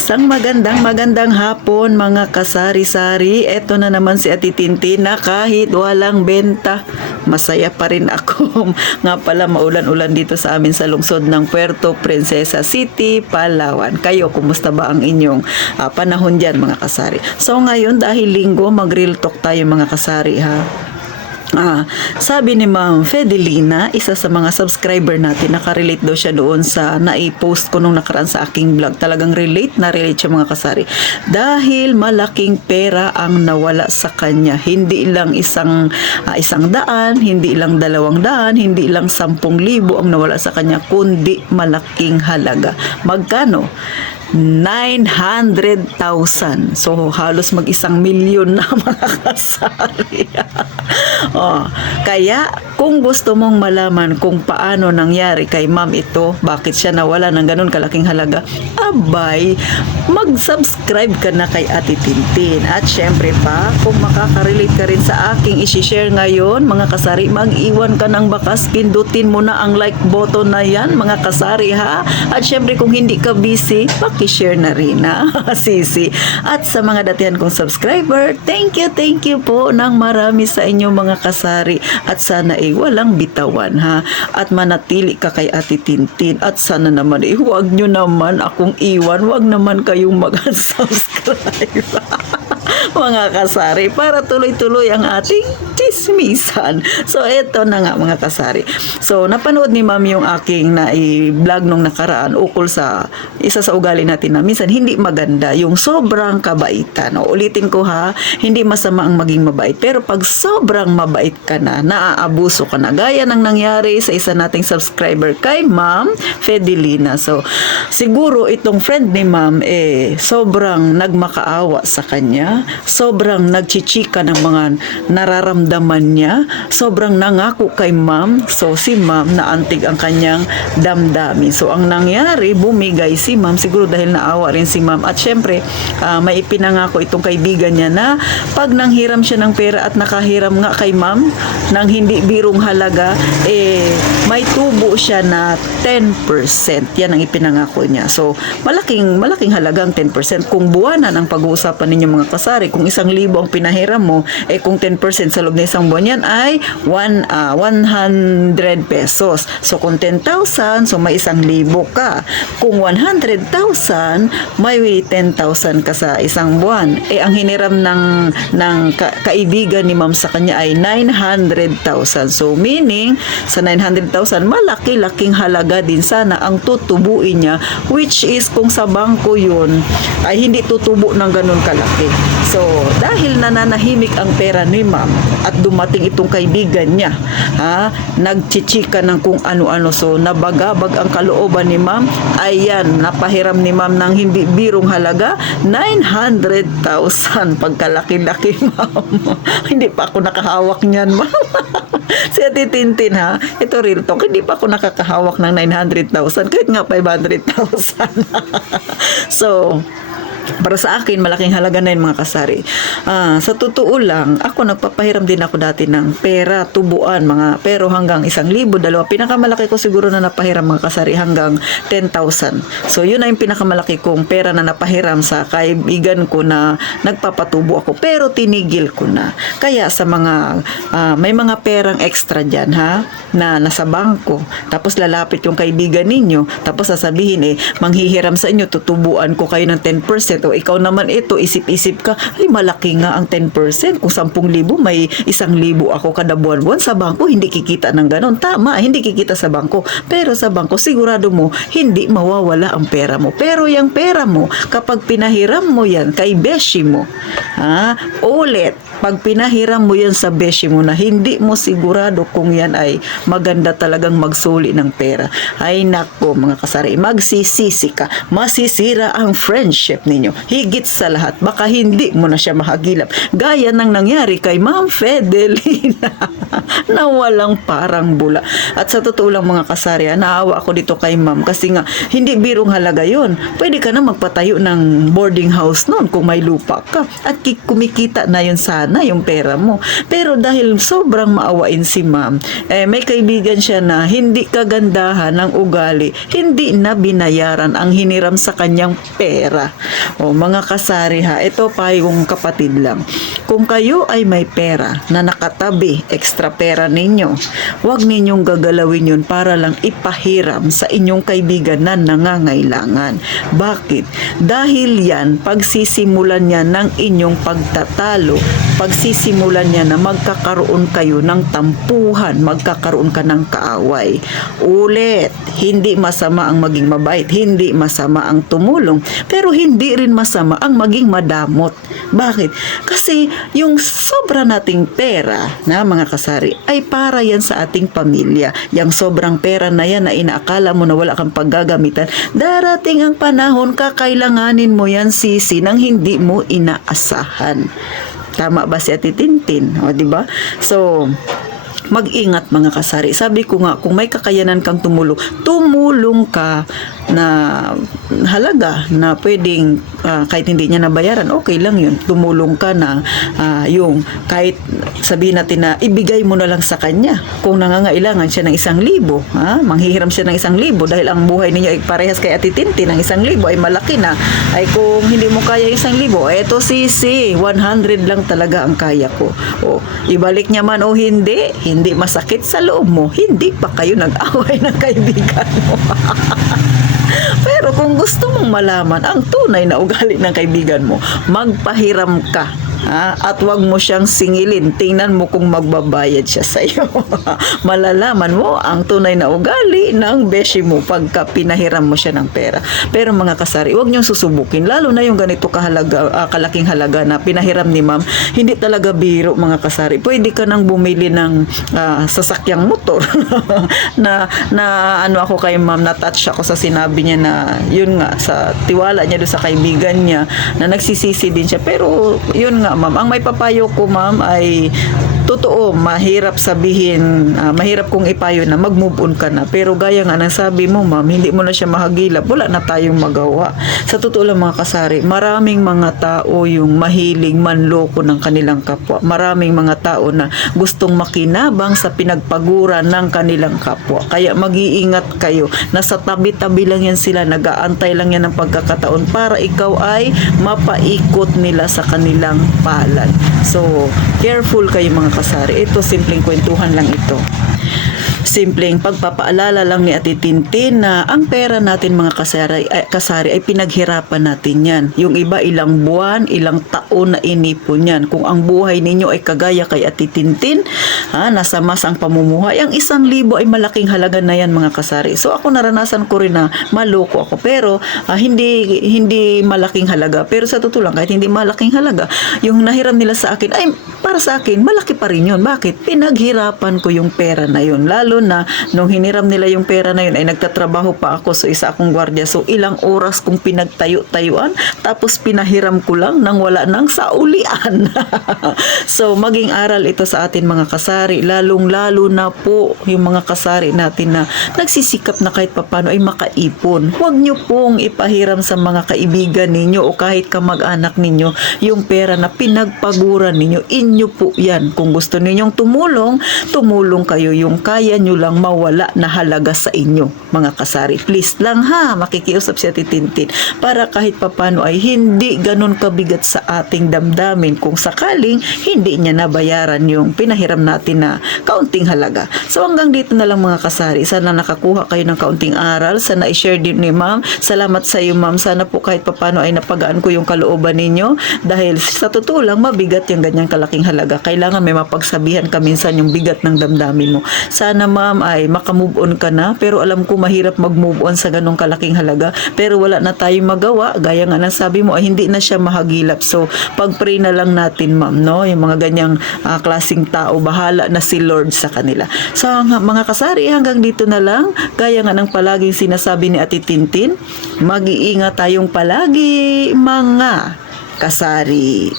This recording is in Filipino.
Isang magandang hapon mga kasari-sari. Eto na naman si Ate Tintin na kahit walang benta, masaya pa rin ako. Nga pala maulan-ulan dito sa amin sa lungsod ng Puerto Princesa City, Palawan. Kayo, kumusta ba ang inyong panahon dyan mga kasari? So ngayon dahil linggo, mag-real talk tayo mga kasari ha. Sabi ni Ma'am Fedelina, isa sa mga subscriber natin, nakarelate daw siya doon sa nai-post ko nung nakaraan sa aking vlog. Talagang relate siya mga kasari. Dahil malaking pera ang nawala sa kanya. Hindi lang isang daan, hindi lang 200, hindi lang 10,000 ang nawala sa kanya, kundi malaking halaga. Magkano? 900,000. So, halos mag-1 milyon na mga kasari. Kaya, kung gusto mong malaman kung paano nangyari kay ma'am ito, bakit siya nawala ng ganun kalaking halaga, abay, mag-subscribe ka na kay Ate Tintin. At syempre pa, kung makaka-relate ka rin sa aking isi-share ngayon, mga kasari, mag-iwan ka ng bakas, pindutin mo na ang like button na yan, mga kasari ha. At syempre, kung hindi ka busy, i-share na rin na sisi. At sa mga datihan kong subscriber, thank you po ng marami sa inyo mga kasari. At sana walang bitawan ha. At manatili ka kay Ate Tintin. At sana naman huwag nyo naman akong iwan. Huwag naman kayong mag-subscribe. Mga kasari, para tuloy-tuloy ang ating chismisan. So, eto na nga mga kasari. So, napanood ni ma'am yung aking na-vlog nung nakaraan ukol sa isa sa ugali natin na minsan hindi maganda, yung sobrang kabaitan. Ulitin ko ha, hindi masama ang maging mabait. Pero pag sobrang mabait ka na, naaabuso ka na. Gaya ng nangyari sa isa nating subscriber kay Ma'am Fedelina. So, siguro itong friend ni ma'am sobrang nagmakaawa sa kanya. Sobrang nagchichika ng mga nararamdaman niya. Sobrang nangako kay ma'am. So, si ma'am naantig ang kanyang damdamin. So, ang nangyari, bumigay si ma'am. Siguro dahil naawa rin si ma'am. At syempre, may ipinangako itong kaibigan niya na pag nanghiram siya ng pera at nakahiram nga kay ma'am ng hindi birong halaga, may tubo siya na 10%. Yan ang ipinangako niya. So, malaking halagang 10%. Kung buwanan ang pag-uusapan ninyo mga kasari, kung 1,000 ang pinahiram mo, kung 10% sa loob ng isang buwan yan ay 100 pesos. So, kung 10,000, so may 1,000 ka. Kung 100,000, may 10,000 ka sa isang buwan. Ang hiniram ng kaibigan ni ma'am sa kanya ay 900,000. So, meaning, sa 900,000, malaki-laking halaga din sana ang tutubuin niya, which is kung sa bangko yun, ay hindi tutubo ng ganun kalaki. So, dahil nananahimik ang pera ni ma'am at dumating itong kaibigan niya, nagchichika ng kung ano-ano. So, nabagabag ang kalooban ni ma'am. Ayan, napahiram ni ma'am ng hindi birong halaga, 900,000. Pagkalaki-laki, ma'am. Hindi pa ako nakahawak niyan, ma'am. Si Ate Tintin, ha? Ito real talk. Hindi pa ako nakakahawak ng 900,000. Kahit nga 500,000. So, para sa akin, malaking halaga na yun mga kasari. Sa totoo lang, ako nagpapahiram din ako dati ng pera, tubuan, pero hanggang 1,000, 2,000. Pinakamalaki ko siguro na napahiram mga kasari hanggang 10,000. So, yun na yung pinakamalaki kong pera na napahiram sa kaibigan ko na nagpapatubo ako. Pero tinigil ko na. Kaya sa may mga perang extra dyan, ha? Na nasa bangko. Tapos lalapit yung kaibigan ninyo. Tapos sasabihin, manghihiram sa inyo, tutubuan ko kayo ng 10%. O ikaw naman isip-isip ka, ay malaki nga ang 10%. Kung 10,000, may 1,000 ako kada buwan-buwan. Sa bangko, hindi kikita ng ganon. Tama, hindi kikita sa bangko. Pero sa bangko, sigurado mo, hindi mawawala ang pera mo. Pero yung pera mo, kapag pinahiram mo yan kay beshi mo, ulit, pag pinahiram mo yan sa beshi mo na hindi mo sigurado kung yan ay maganda talagang magsuli ng pera, ay nako mga kasari, magsisisi ka, masisira ang friendship ninyo. ninyo. Higit sa lahat, baka hindi mo na siya mahagilap. Gaya ng nangyari kay Ma'am Fedelina na walang parang bula. At sa totoo lang mga kasari, naawa ako dito kay Ma'am kasi nga, hindi birong halaga yun. Pwede ka na magpatayo ng boarding house noon kung may lupa ka. At kumikita na yun sana, yung pera mo. Pero dahil sobrang maawain si Ma'am, may kaibigan siya na hindi kagandahan ng ugali, hindi na binayaran ang hiniram sa kanyang pera. O mga kasari ha, ito pa yung kapatid lang. Kung kayo ay may pera na nakatabi, extra pera ninyo, huwag ninyong gagalawin yun para lang ipahiram sa inyong kaibigan na nangangailangan. Bakit? Dahil yan, pagsisimulan niya ng inyong pagtatalo, pagsisimulan niya na magkakaroon kayo ng tampuhan, magkakaroon ka ng kaaway. Ulit, hindi masama ang maging mabait, hindi masama ang tumulong, pero hindi rin masama ang maging madamot. Bakit? Kasi yung sobra nating pera na mga kasari ay para yan sa ating pamilya. Yung sobrang pera na yan na inaakala mo na wala kang paggagamitan, darating ang panahon kakailanganin mo yan sisi nang hindi mo inaasahan. Tama ba si Ate Tintin? O, diba? So, mag-ingat mga kasari. Sabi ko nga, kung may kakayanan kang tumulong, tumulong ka na halaga na pwedeng kahit hindi niya nabayaran, okay lang yun. Tumulong ka na yung kahit sabihin natin na ibigay mo na lang sa kanya. Kung nangangailangan siya ng 1,000, manghihiram siya ng 1,000 dahil ang buhay ninyo ay parehas kay Ate Tintin, ng 1,000 ay malaki na. Ay kung hindi mo kaya 1,000, eto sisi, 100 lang talaga ang kaya ko. O, ibalik niya man o hindi masakit sa loob mo, hindi pa kayo nag-away ng kaibigan mo. Pero kung gusto mong malaman ang tunay na ugali ng kaibigan mo, magpahiram ka. At wag mo siyang singilin. Tingnan mo kung magbabayad siya sa iyo. Malalaman mo ang tunay na ugali ng beshi mo pagka pinahiram mo siya ng pera. Pero mga kasari, wag niyong susubukin. Lalo na yung ganito kalaking halaga na pinahiram ni Ma'am. Hindi talaga biro mga kasari. Pwede ka nang bumili ng sasakyang motor. na ano ako kay Ma'am, na-touch ako sa sinabi niya na yun nga, sa tiwala niya doon sa kaibigan niya na nagsisisi din siya. Pero yun nga Ma'am, ang may papayo ko Ma'am ay totoo, mahirap sabihin, mahirap kong ipayo na mag-move on ka na. Pero gaya nga ng sabi mo Ma'am, hindi mo na siya mahagilap, wala na tayong magawa. Sa totoo lang mga kasari, maraming mga tao yung mahiling manloko ng kanilang kapwa. Maraming mga tao na gustong makinabang sa pinagpaguran ng kanilang kapwa. Kaya mag-iingat kayo, nasa tabi-tabi lang yan sila, nag-aantay lang yan ng pagkakataon para ikaw ay mapaikot nila sa kanilang palad. So, careful kayo mga kasari. Ito, simpleng kwentuhan lang ito. Simpleng pagpapaalala lang ni Ate Tintin na ang pera natin mga kasari ay pinaghirapan natin yan. Yung iba ilang buwan, ilang taon na inipon yan. Kung ang buhay ninyo ay kagaya kay Ate Tintin, nasa masang pamumuhay, ang 1,000 ay malaking halaga na yan mga kasari. So ako naranasan ko rin na maloko ako. Pero hindi malaking halaga. Pero sa totoo lang, kahit hindi malaking halaga, yung nahiram nila sa akin, ay para sa akin, malaki pa rin yun. Bakit? Pinaghirapan ko yung pera na yun. Lalo na nung hiniram nila yung pera na yun ay nagtatrabaho pa ako, so isa akong gwardiya, so ilang oras kong pinagtayo-tayuan tapos pinahiram ko lang nang wala nang saulian. So maging aral ito sa atin mga kasari, lalong-lalo na po yung mga kasari natin na nagsisikap na kahit papano ay makaipon. Huwag nyo pong ipahiram sa mga kaibigan ninyo o kahit kamag-anak ninyo yung pera na pinagpaguran ninyo. Inyo po yan. Kung gusto ninyong tumulong kayo. Yung kaya nyo lang mawala na halaga sa inyo mga kasari. Please lang makikiusap si Ate Tintin para kahit papano ay hindi ganun kabigat sa ating damdamin kung sakaling hindi niya nabayaran yung pinahiram natin na kaunting halaga. So hanggang dito na lang mga kasari. Sana nakakuha kayo ng kaunting aral. Sana i-share din ni Ma'am. Salamat sa iyo Ma'am. Sana po kahit papano ay napagaan ko yung kalooban ninyo dahil sa totoo lang mabigat yung ganyang kalaking halaga. Kailangan may mapagsabihan ka minsan yung bigat ng damdamin mo. Sana ma'am ay makamove on ka na, pero alam ko mahirap mag-move on sa ganong kalaking halaga, pero wala na tayong magawa, gaya nga ng sabi mo ay hindi na siya mahagilap. So pag-pray na lang natin, ma'am, no? Yung mga ganyang klaseng tao, bahala na si Lord sa kanila. So mga kasari, hanggang dito na lang, gaya nga ng palaging sinasabi ni Ate Tintin, mag-iingat tayong palagi mga kasari.